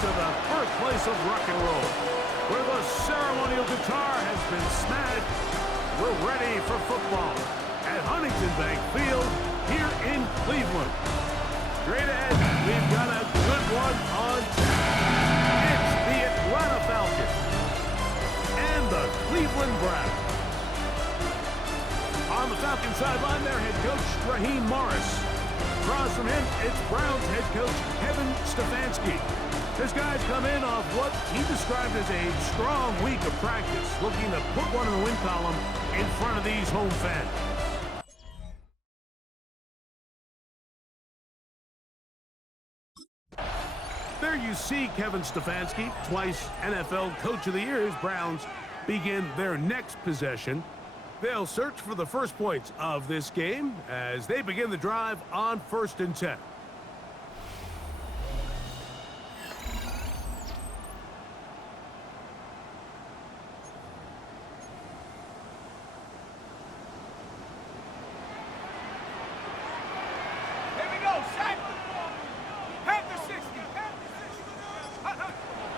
to the birthplace of rock and roll, where the ceremonial guitar has been smashed. We're ready for football at Huntington Bank Field here in Cleveland. Straight ahead, we've got a good one on tap. It's the Atlanta Falcons and the Cleveland Browns. On the Falcons sideline, their head coach, Raheem Morris. Across from him, it's Browns head coach Kevin Stefanski. This guy's come in off what he described as a strong week of practice, looking to put one in the win column in front of these home fans. There you see Kevin Stefanski, twice NFL Coach of the Year. His Browns begin their next possession. They'll search for the first points of this game as they begin the drive on 1st and 10.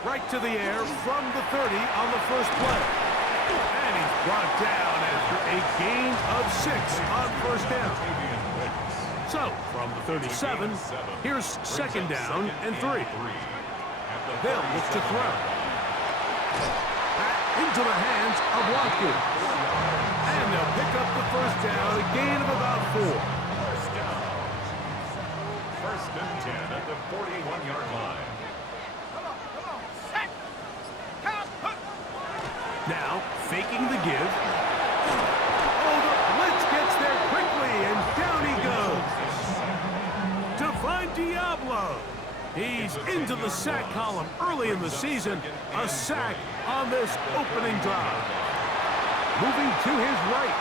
Right to the air from the 30 on the first play. And he's brought down after a gain of 6 on 1st down. So, from the 37, here's 2nd down and 3. They'll look to throw. Back into the hands of Watkins. And they'll pick up the 1st down, a gain of about 4. 1st and 10 at the 41-yard line. Now, faking the give. Oh, the blitz gets there quickly, and down he goes. To find Diablo. He's into the sack column early in the season. A sack on this opening drive. Moving to his right.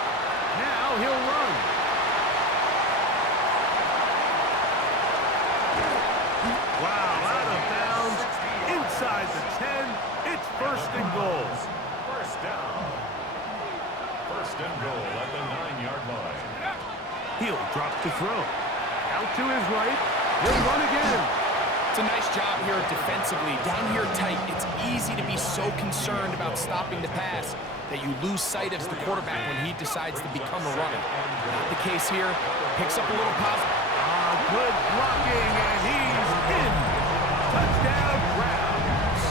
Now he'll run. Wow, out of bounds. Inside the 10. It's 1st and goal. Down. 1st and goal at the 9-yard line. He'll drop to throw. Out to his right. He'll run again. It's a nice job here defensively. Down here tight, it's easy to be so concerned about stopping the pass that you lose sight of the quarterback when he decides to become a runner. Not the case here. Picks up a little positive. Good blocking, and he's in. Touchdown, Browns.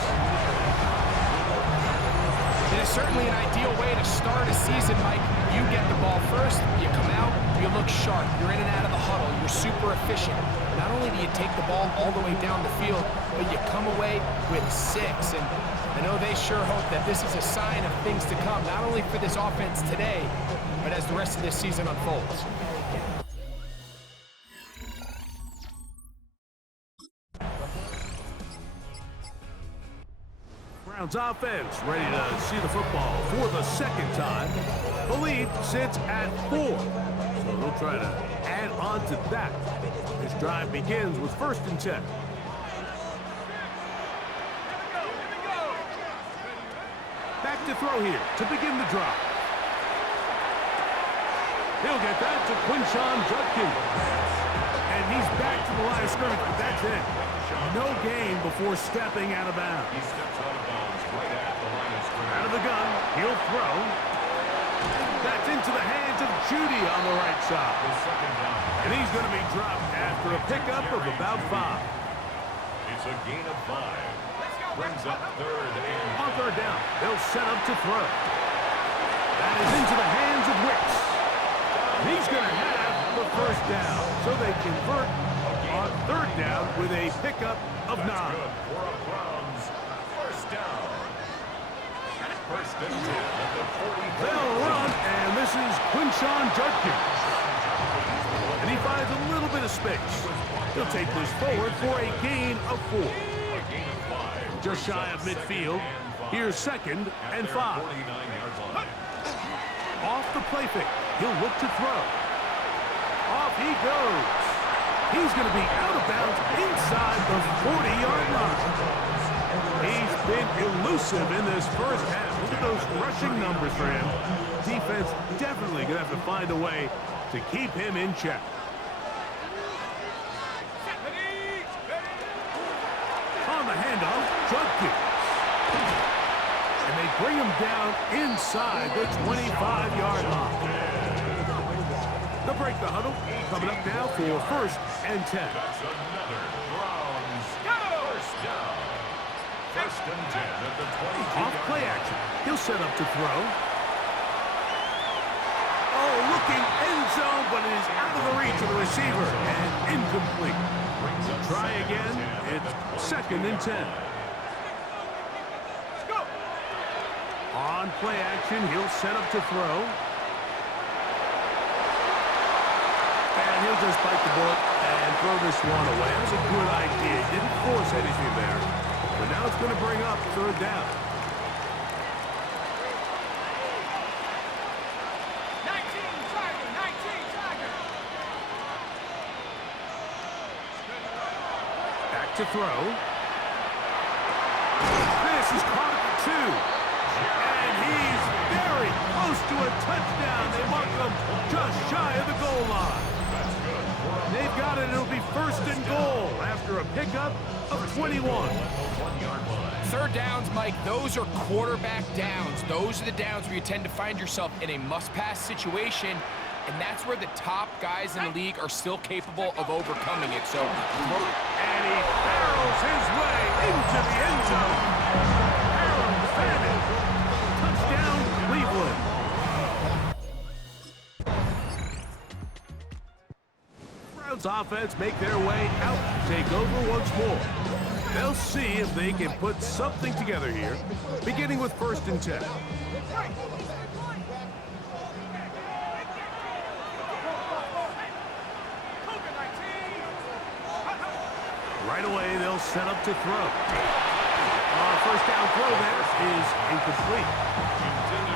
It is certainly an ideal way to start a season, Mike. You get the ball first, you come out, you look sharp, you're in and out of the huddle, you're super efficient. Not only do you take the ball all the way down the field, but you come away with 6. And I know they sure hope that this is a sign of things to come, not only for this offense today, but as the rest of this season unfolds. Browns offense ready to see the football for the 2nd time. The lead sits at 4, so they'll try to add on to that. This drive begins with 1st and 10. Back to throw here to begin the drive. He'll get that to Quinshon Judkins. And he's back to the line of scrimmage, but that's it. No gain before stepping out of bounds. He steps out of bounds right at the line of scrimmage. Out of the gun, he'll throw. That's into the hands of Judy on the right side. The 2nd down. And he's going to be dropped after a pickup of about 5. It's a gain of 5. Brings up 3rd and On 3rd down, they'll set up to throw. That is into the hands of Wicks. He's going to have the 1st down, so they convert on 3rd down with a pickup of 9. good for a Browns 1st down. 1st and 10 at the 40. They'll run, and this is Quinshon Judkins. And he finds a little bit of space. He'll take this forward for a gain of 4. A gain of 5. Just shy of midfield. Here's 2nd and 5. 49-yard line. Off the play fake. He'll look to throw. Off he goes. He's going to be out of bounds inside the 40-yard line. He's been elusive in this 1st half. Look at those rushing numbers for him. Defense definitely going to have to find a way to keep him in check. On the handoff, bring him down inside the 25-yard line. They'll break the huddle. Coming up now for 1st and 10. That's another Browns first down. 1st and 10 at the 22-yard Off play action. He'll set up to throw. Oh, looking end zone, but it is out of the reach of the receiver and incomplete. Try again. It's 2nd and 10. On play action, he'll set up to throw. And he'll just bite the bullet and throw this one away. That was a good idea. Didn't force anything there. But now it's going to bring up 3rd down. 19 Tiger. Back to throw. This is caught at the 2. And he's very close to a touchdown. They mark him just shy of the goal line. They've got it. It'll be 1st and goal after a pickup of 21. 3rd downs, Mike, those are quarterback downs. Those are the downs where you tend to find yourself in a must-pass situation, and that's where the top guys in the league are still capable of overcoming it. So, and he barrels his way into the end zone. Aaron Fannin. Touchdown, Cleveland. Browns offense make their way out to take over once more. They'll see if they can put something together here, beginning with 1st and 10. Right away, they'll set up to throw. 1st down throw there is incomplete.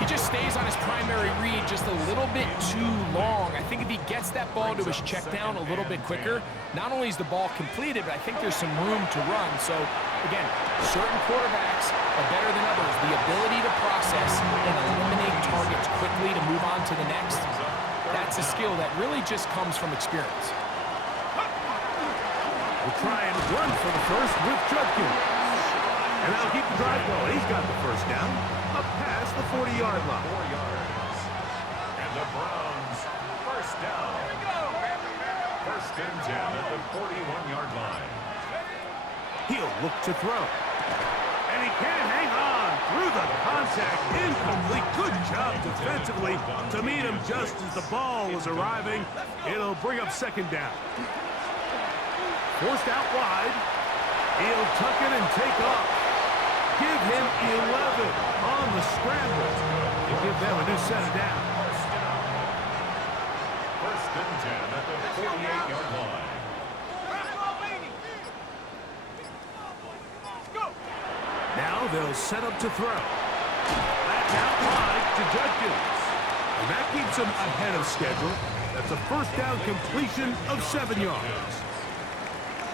he just stays on his primary read just a little bit too long. I think if he gets that ball to his check down a little bit quicker, not only is the ball completed, but I think there's some room to run. So, again, certain quarterbacks are better than others. The ability to process and eliminate targets quickly to move on to the next, that's a skill that really just comes from experience. We'll try and run for the 1st with Judkins. And that'll keep the drive going. He's got the 1st down, up past the 40-yard line. 4 yards. And the Browns, 1st down. 1st and 10 at the 41-yard line. He'll look to throw. And he can't hang on through the contact. Incomplete. Good job defensively to meet him just as the ball was arriving. It'll bring up 2nd down. Forced out wide. He'll tuck it and take off. Give him 11 on the scramble to give them a new set of downs. 1st and 10 at the 48-yard line. Now they'll set up to throw. That's out wide to Judkins. And that keeps him ahead of schedule. That's a 1st down completion of 7 yards.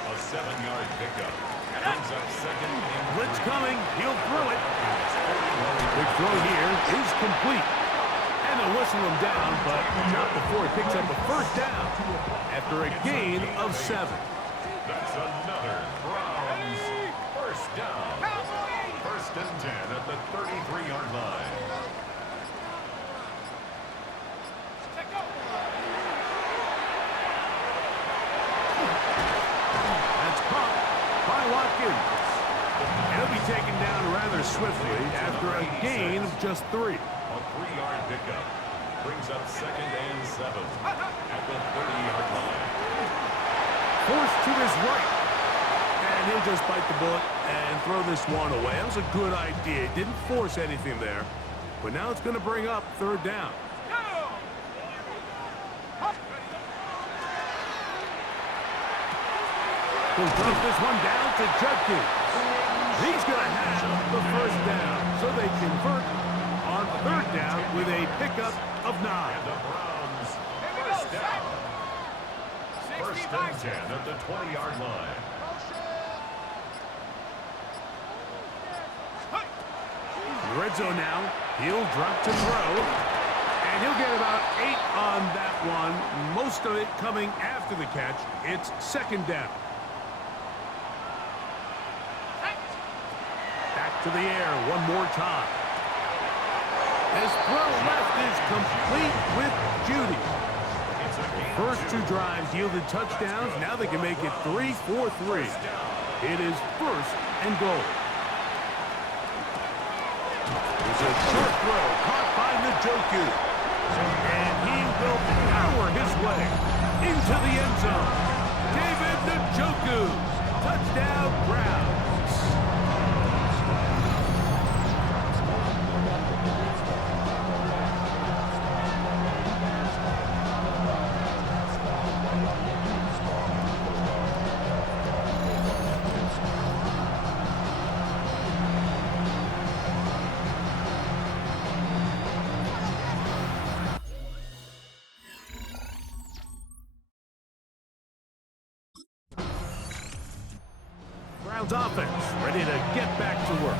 A 7-yard pickup. Brings up 2nd and Blitz coming. He'll throw it. Big throw here is complete. And they'll whistle him down, but not before he picks up a 1st down after a gain of 7. That's another Browns 1st down. 1st and 10 at the 33-yard line. That's caught by Watkins. He'll be taken down rather swiftly after a gain of just 3. A 3-yard pickup. Brings up 2nd and 7 at the 30-yard line. Forced to his right. And he'll just bite the bullet and throw this one away. That was a good idea. He didn't force anything there. But now it's going to bring up 3rd down. He'll drop this one down to Judkins. He's going to have the 1st down. So they convert on 3rd down with a pickup of 9. And the Browns 1st down. 1st and 10 at the 20-yard line. In the red zone now, he'll drop to throw. And he'll get about 8 on that one. Most of it coming after the catch. It's 2nd down. Back to the air one more time. His throw left is complete with Judy. First two drives yielded touchdowns. Now they can make it 3-4-3. It is first and goal. It's a short throw caught by Njoku. And he will power his way into the end zone. David Njoku. Touchdown, Browns. Browns offense ready to get back to work.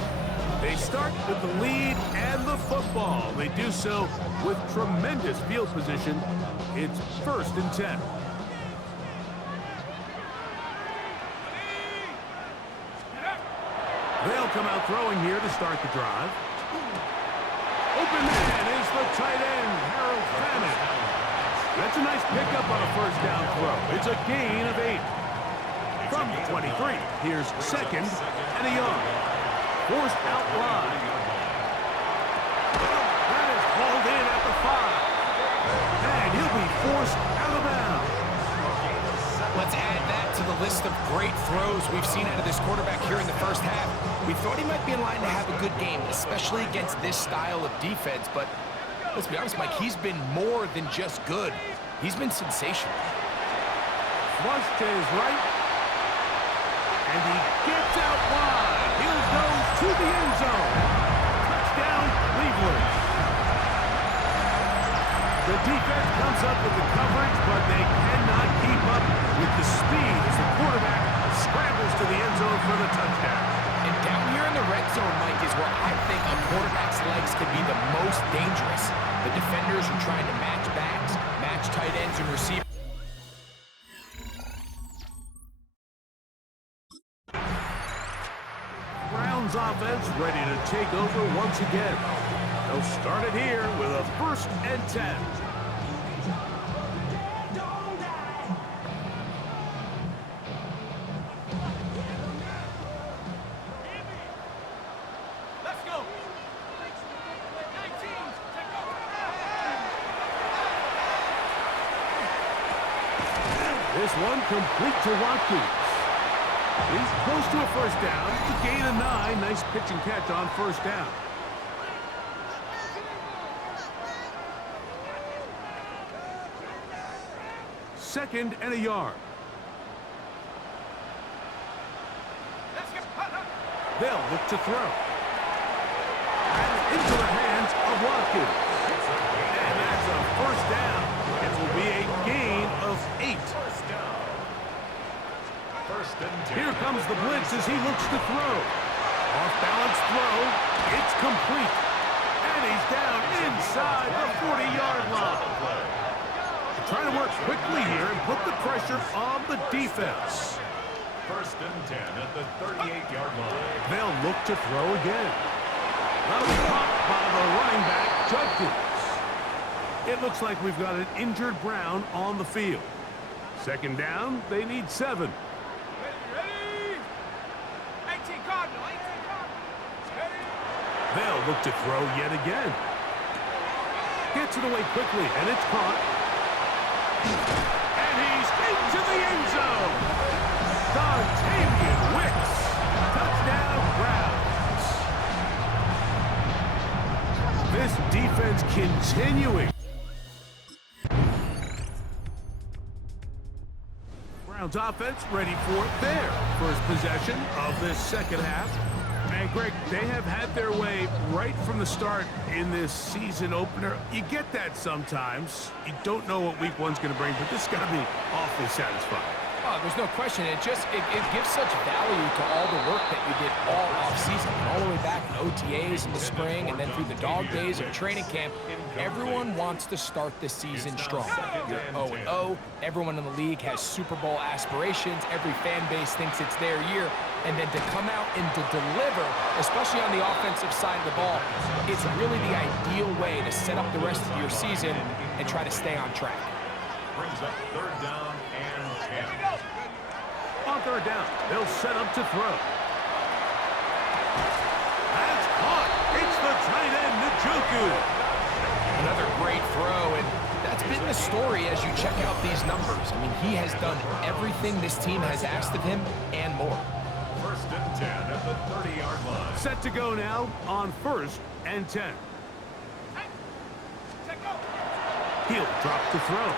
They start with the lead and the football. They do so with tremendous field position. It's first and 10. They'll come out throwing here to start the drive. Open man is the tight end, Harold Fannin. That's a nice pickup on a first down throw. It's a gain of 8. From the 23, here's second and a yard. Forced out wide. That is hauled in at the 5. And he'll be forced out of bounds. Let's add that to the list of great throws we've seen out of this quarterback here in the first half. We thought he might be in line to have a good game, especially against this style of defense. But let's be honest, Mike, he's been more than just good. He's been sensational. Flush to his right. And he gets out wide. He'll go to the end zone. Touchdown, Cleveland. The defense comes up with the coverage, but they cannot keep up with the speed as the quarterback scrambles to the end zone for the touchdown. And down here in the red zone, Mike, is where I think a quarterback's legs can be the most dangerous. The defenders are trying to match backs, match tight ends, and receivers. Browns offense ready to take over once again. They'll start it here with a first and 10. Let's go. This one complete to Watkins. He's close to a first down. A gain of 9. Nice pitch and catch on first down. Second and a yard. They'll look to throw. And into the hands of Watkins. And that's a first down. It will be a gain of 8. Here comes the blitz as he looks to throw. Off-balance throw. It's complete. And he's down inside the 40-yard line. Trying to work quickly here and put the pressure on the defense. First and 10 at the 38-yard line. They'll look to throw again. That'll be caught by the running back, Judkins. It looks like we've got an injured Brown on the field. Second down, they need 7. They'll look to throw yet again. Gets it away quickly, and it's caught. And he's into the end zone. Dontavian Wicks. Touchdown, Browns. This defense continuing. Browns offense ready for their first possession of this second half. And Greg, they have had their way right from the start in this season opener. You get that sometimes. You don't know what week one's going to bring, but this is going to be awfully satisfying. Oh, there's no question. It gives such value to all the work that you did all off-season, all the way back in OTAs in the spring and then through the dog days of training camp. Everyone wants to start the season strong. You're 0-0. Everyone in the league has Super Bowl aspirations. Every fan base thinks it's their year. And then to come out and to deliver, especially on the offensive side of the ball, it's really the ideal way to set up the rest of your season and try to stay on track. Brings up third down and 10. On third down, they'll set up to throw. That's caught. It's the tight end, Njoku. Another great throw, and that's been the story as you check out these numbers. I mean, he has done everything this team has asked of him and more. First and 10 at the 30-yard line. Set to go now on first and 10. He'll drop to throw.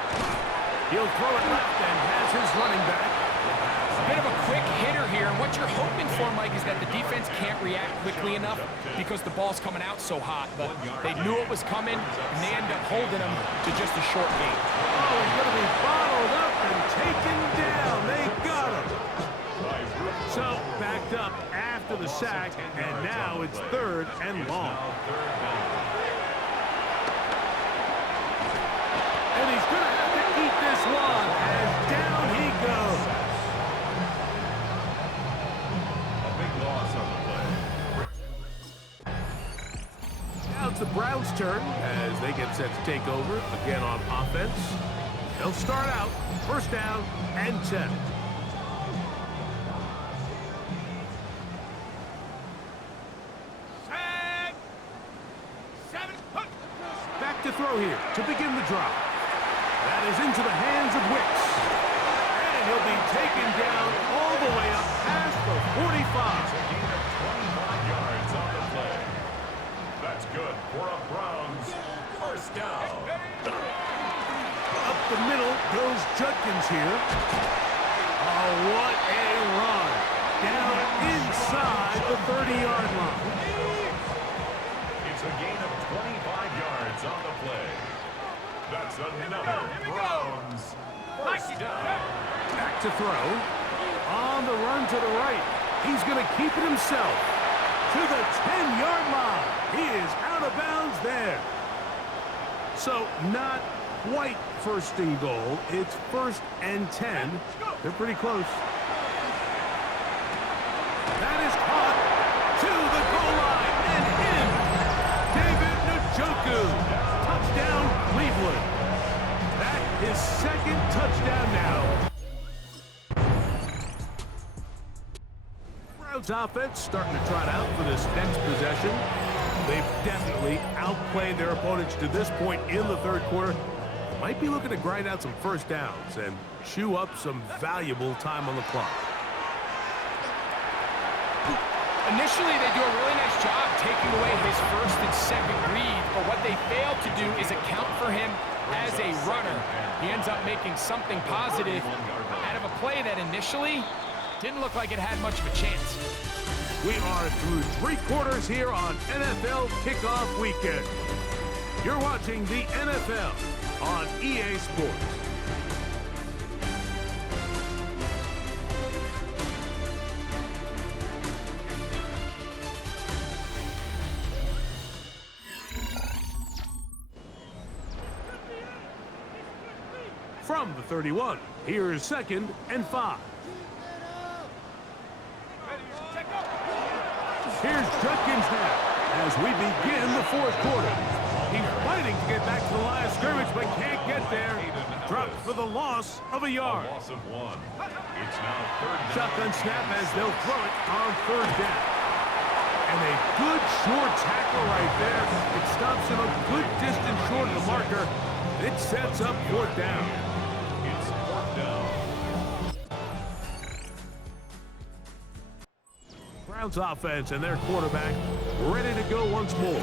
He'll throw it left and has his running back. A bit of a quick hitter here, and what you're hoping for, Mike, is that the defense can't react quickly enough because the ball's coming out so hot. But they knew it was coming, and they end up holding him to just a short gain. Oh, he's going to be bottled up and taken down. They got him. So, backed up after the sack, and now it's third and long. And he's going to have to eat this one as down he goes. A big loss on the play. Now it's the Browns' turn as they get set to take over again on offense. They'll start out first down and 10. Back to throw here to begin the drive. That is into the hands of Wicks. And he'll be taken down all the way up past the 45. Gain of 25 yards on the play. That's good for a Browns first down. Up the middle goes Judkins here. Oh, what a run. Down inside the 30-yard line. It's a gain of 25 yards on the play. That's another Browns first down. Back to throw. On the run to the right. He's going to keep it himself. To the 10-yard line. He is out of bounds there. So not quite first and goal. It's first and 10. They're pretty close. That is caught to the goal line and in. David Njoku. Touchdown, Cleveland. That is second touchdown now. Browns offense starting to trot out for this next possession. They've definitely outplayed their opponents to this point in the third quarter. Might be looking to grind out some first downs and chew up some valuable time on the clock. Initially, they do a really nice job taking away his first and second read, but what they fail to do is account for him as a runner. He ends up making something positive out of a play that initially didn't look like it had much of a chance. We are through three quarters here on NFL Kickoff Weekend. You're watching the NFL on EA Sports. From the 31, here's second and 5. Here's Judkins now as we begin the fourth quarter. He's fighting to get back to the line of scrimmage, but can't get there. Dropped for the loss of a yard. Loss of 1. It's now third down. Shotgun snap as they'll throw it on third down. And a good short tackle right there. It stops him a good distance short of the marker. It sets up fourth down. It's fourth down. Browns offense and their quarterback ready to go once more.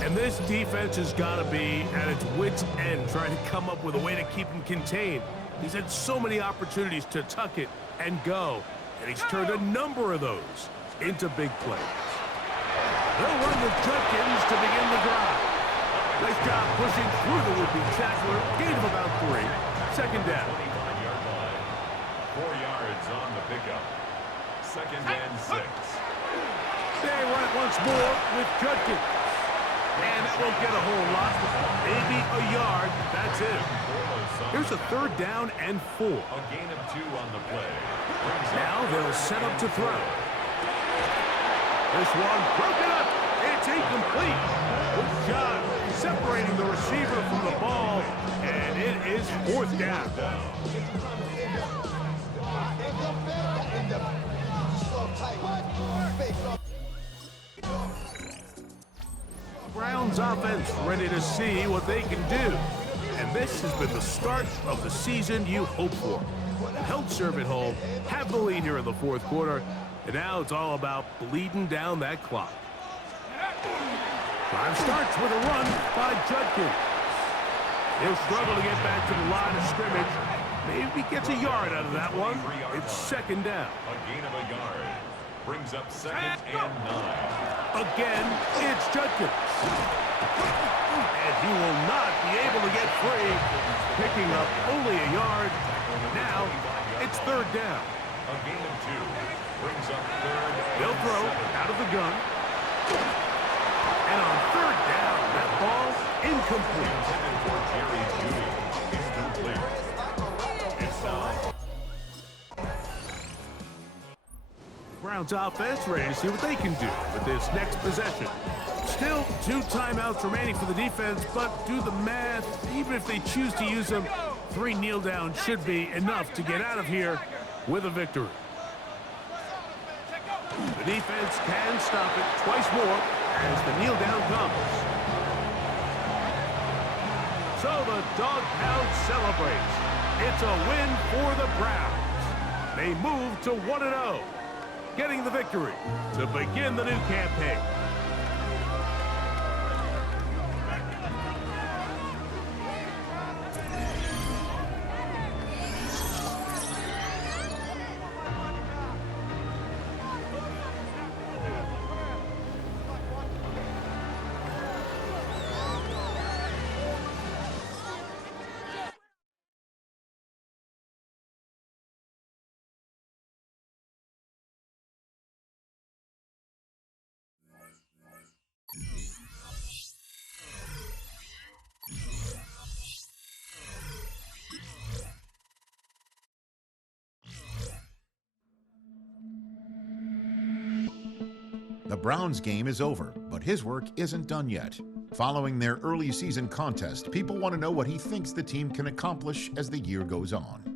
And this defense has got to be at its wits' end trying to come up with a way to keep him contained. He's had so many opportunities to tuck it and go, and he's turned a number of those into big plays. They'll run with Judkins to begin the drive. Nice job pushing through the would-be tackler. Gain of about 3. Second down. 4 yards on the pickup. 2nd and 6. They run it once more with Judkins. And that won't get a whole lot. Maybe a yard. That's it. Here's a 3rd down and 4. A gain of 2 on the play. Now they'll set up to throw. This one broken up. It's incomplete. Good job separating the receiver from the ball. And it is 4th down. Browns offense ready to see what they can do. And this has been the start of the season you hope for. Help serve at home, have the lead here in the 4th quarter, and now it's all about bleeding down that clock. Drive starts with a run by Judkins. He'll struggle to get back to the line of scrimmage. Maybe gets a yard out of that one. It's 2nd down. A gain of a yard. Brings up 2nd and 9. Again, it's Judkins. And he will not be able to get free, picking up only a yard. Now, it's 3rd down. A gain of 2. Brings up 3rd. They'll throw out of the gun. And on 3rd down, that ball's incomplete. Intended for Jerry Jeudy. Incomplete. It's now. Browns offense ready to see what they can do with this next possession. Still 2 timeouts remaining for the defense, but do the math. Even if they choose to use them, 3 kneel downs should be enough to get out of here with a victory. The defense can stop it twice more as the kneel down comes. So the doghouse celebrates. It's a win for the Browns. They move to 1-0, getting the victory to begin the new campaign. The Browns game is over, but his work isn't done yet. Following their early season contest, people want to know what he thinks the team can accomplish as the year goes on.